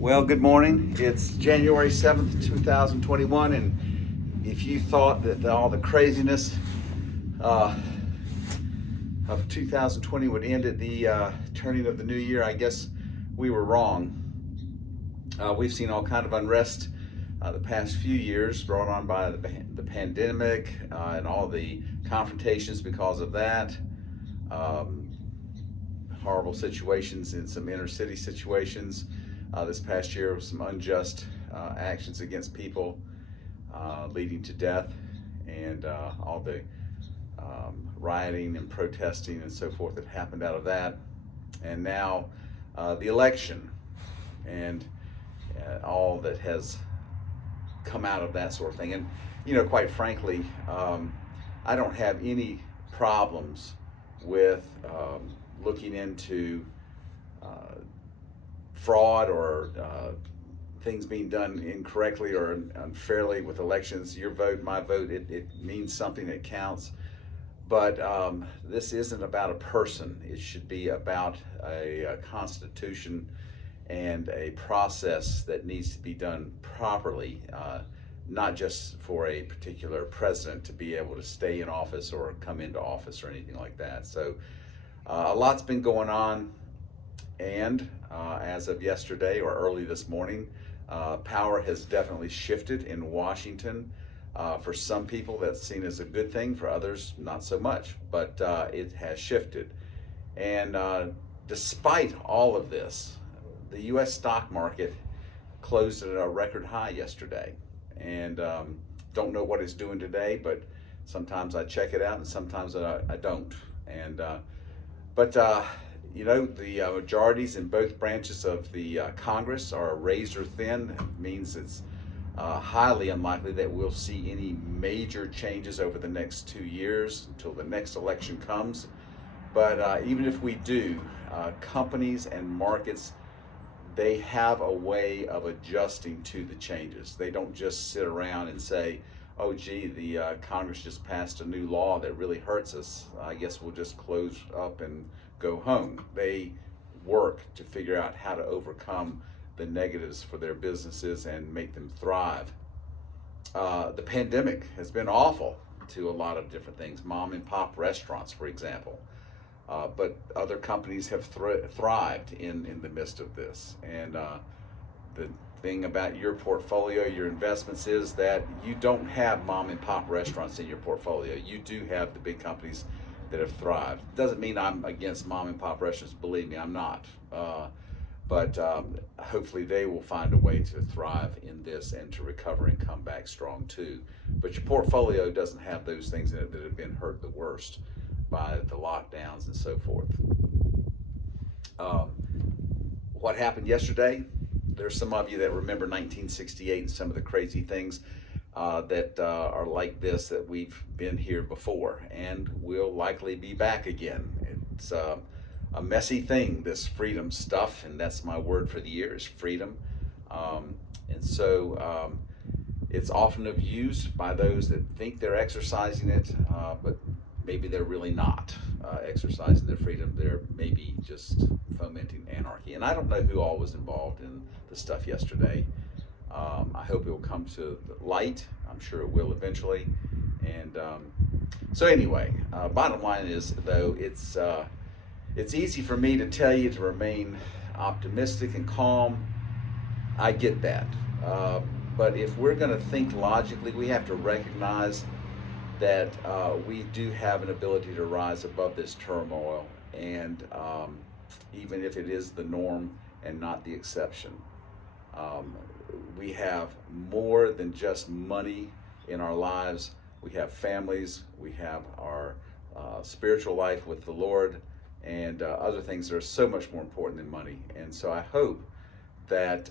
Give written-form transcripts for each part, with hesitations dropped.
Well, good morning. It's January 7th, 2021, and if you thought that all the craziness uh, of 2020 would end at the turning of the new year, I guess we were wrong. We've seen all kind of unrest the past few years brought on by the pandemic and all the confrontations because of that. Um, Horrible situations in some inner city situations. This past year was some unjust actions against people leading to death, and all the rioting and protesting and so forth that happened out of that. And now the election and all that has come out of that sort of thing. And, quite frankly, I don't have any problems with looking into fraud or things being done incorrectly or unfairly with elections. Your vote, my vote, it means something, it counts. But this isn't about a person. It should be about a constitution and a process that needs to be done properly, not just for a particular president to be able to stay in office or come into office or anything like that. So a lot's been going on, and as of yesterday or early this morning, power has definitely shifted in Washington. For some people, that's seen as a good thing. For others, not so much. But it has shifted. And despite all of this, the U.S. stock market closed at a record high yesterday. And don't know what it's doing today, but sometimes I check it out and sometimes I don't. And the majorities in both branches of the Congress are razor thin. It means it's highly unlikely that we'll see any major changes over the next 2 years until the next election comes. But even if we do, companies and markets, they have a way of adjusting to the changes. They don't just sit around and say, oh gee, the Congress just passed a new law that really hurts us. I guess we'll just close up and go home. They work to figure out how to overcome the negatives for their businesses and make them thrive. The pandemic has been awful to a lot of different things, mom and pop restaurants, for example. But other companies have thrived in the midst of this. And the thing about your portfolio, your investments, is that you don't have mom and pop restaurants in your portfolio. You do have the big companies that have thrived. Doesn't mean I'm against mom and pop restaurants. Believe me, I'm not. But hopefully they will find a way to thrive in this and to recover and come back strong too. But your portfolio doesn't have those things in it that have been hurt the worst by the lockdowns and so forth. What happened yesterday? There's some of you that remember 1968 and some of the crazy things that are like this, that we've been here before and will likely be back again. It's a messy thing, this freedom stuff, and that's my word for the year, is freedom. It's often abused by those that think they're exercising it, but maybe they're really not exercising their freedom. They're maybe just fomenting anarchy. And I don't know who all was involved in the stuff yesterday. I hope it will come to light. I'm sure it will eventually. And bottom line is, though, it's easy for me to tell you to remain optimistic and calm. I get that. But if we're going to think logically, we have to recognize that we do have an ability to rise above this turmoil, and even if it is the norm and not the exception. We have more than just money in our lives. We have families, we have our spiritual life with the Lord, and other things that are so much more important than money. And so I hope that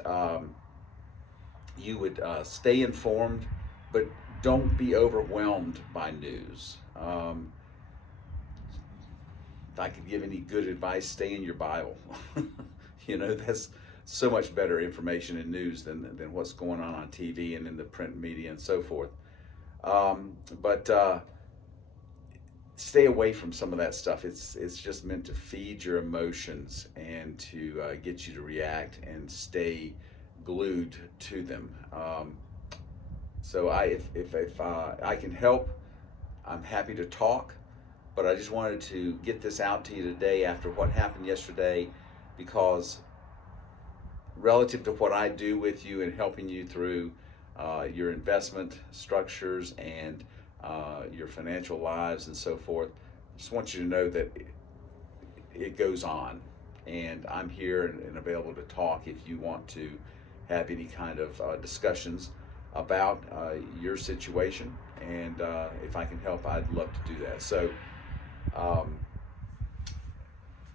you would stay informed, but don't be overwhelmed by news. If I could give any good advice, stay in your Bible. That's so much better information and news than what's going on TV and in the print media and so forth. But stay away from some of that stuff. It's just meant to feed your emotions and to get you to react and stay glued to them. So if I can help, I'm happy to talk. But I just wanted to get this out to you today after what happened yesterday, because relative to what I do with you and helping you through your investment structures and your financial lives and so forth, I just want you to know that it goes on, and I'm here and available to talk if you want to have any kind of discussions about your situation, and if I can help, I'd love to do that. So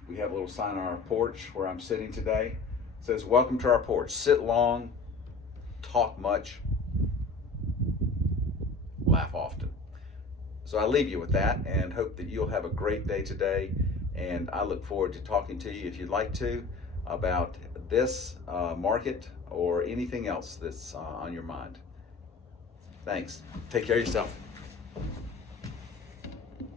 we have a little sign on our porch where I'm sitting today. It says, "Welcome to our porch. Sit long, talk much, laugh often." So I leave you with that and hope that you'll have a great day today. And I look forward to talking to you, if you'd like to, about this market or anything else that's on your mind. Thanks. Take care of yourself.